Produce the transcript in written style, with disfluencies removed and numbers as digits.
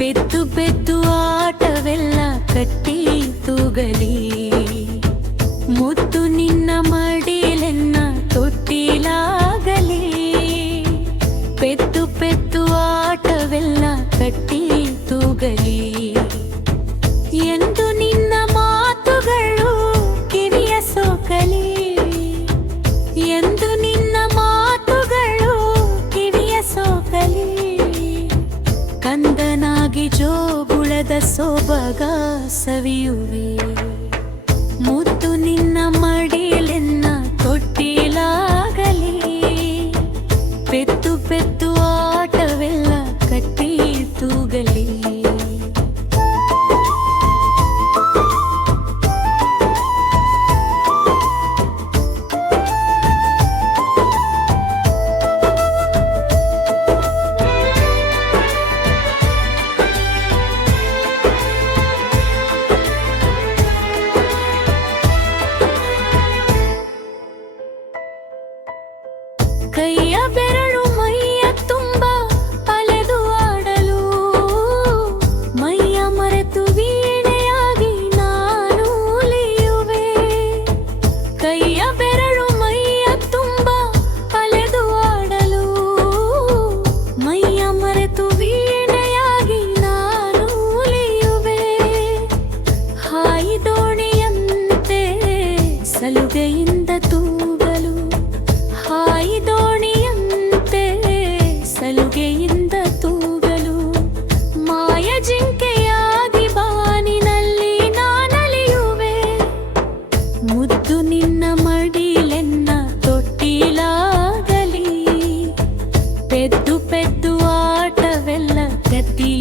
ಪೆದ್ದು ಪೆದ್ದು ಆಟವೆಲ್ಲ ಕಟ್ಟಿ ತೂಗಲಿ, ಮುದ್ದು ನಿನ್ನ ಮಡಿಲೆನ್ನ ತೊಟ್ಟಿಲಾಗಲಿ. ಪೆದ್ದು ಪೆದ್ದು ಆಟವೆಲ್ಲ ಕಟ್ಟಿ ತೂಗಲಿ, ಎಂದು ನಿನ್ನ ಮಾತುಗಳು ಕಿವಿಯ ಸೋಕಲಿ. ಎಂದು ನಿನ್ನ ಮಾತುಗಳು ಕಿವಿಯ ಸೋಕಲಿ. ಕಂದನಾಗಿ ಜೋಗುಳದ ಸೊಬಗ ಸವಿಯುವೆ, ಮುದ್ದು ನಿನ್ನ ಮಡಿಲೆನ್ನ ತೊಟ್ಟಿಲಾಗಲಿ. ಪೆದ್ದು ಪೆದ್ದು ಆಟವೆಲ್ಲ ಕಟ್ಟಿ ತೂಗಲಿ. ಕೈಯ ಬೆರಳು ಮೈಯ ತುಂಬ ಅಲೆದು ಆಡಲು, ಮೈಯ ಮರೆತು ವೀಣೆಯಾಗಿ ನಾನು ಉಲಿಯುವೆ. ಕೈಯ ಬೆರಳು ಮೈಯ ತುಂಬ ಅಲೆದು ಆಡಲು, ಮೈಯ ಮರೆತು ವೀಣೆಯಾಗಿ ನಾನು ಉಲಿಯುವೆ. ಹಾಯಿ ದೋಣಿಯಂತೆ ಸಲುಗೆಯಿಂದ ತೂಗಲು, ಹಾಯಿ ದೋಣಿಯಂತೆ ಸಲುಗೆಯಿಂದ ತೂಗಲು. ಮಾಯ ಜಿಂಕೆಯಾಗಿ ಬಾನಿನಲ್ಲಿ ನಾನಲಿಯುವೆ, ಮುದ್ದು ನಿನ್ನ ಮಡಿಲೆನ್ನ ತೊಟ್ಟಿಲಾಗಲಿ. ಪೆದ್ದು ಪೆದ್ದು ಆಟವೆಲ್ಲ ಕಟ್ಟಿ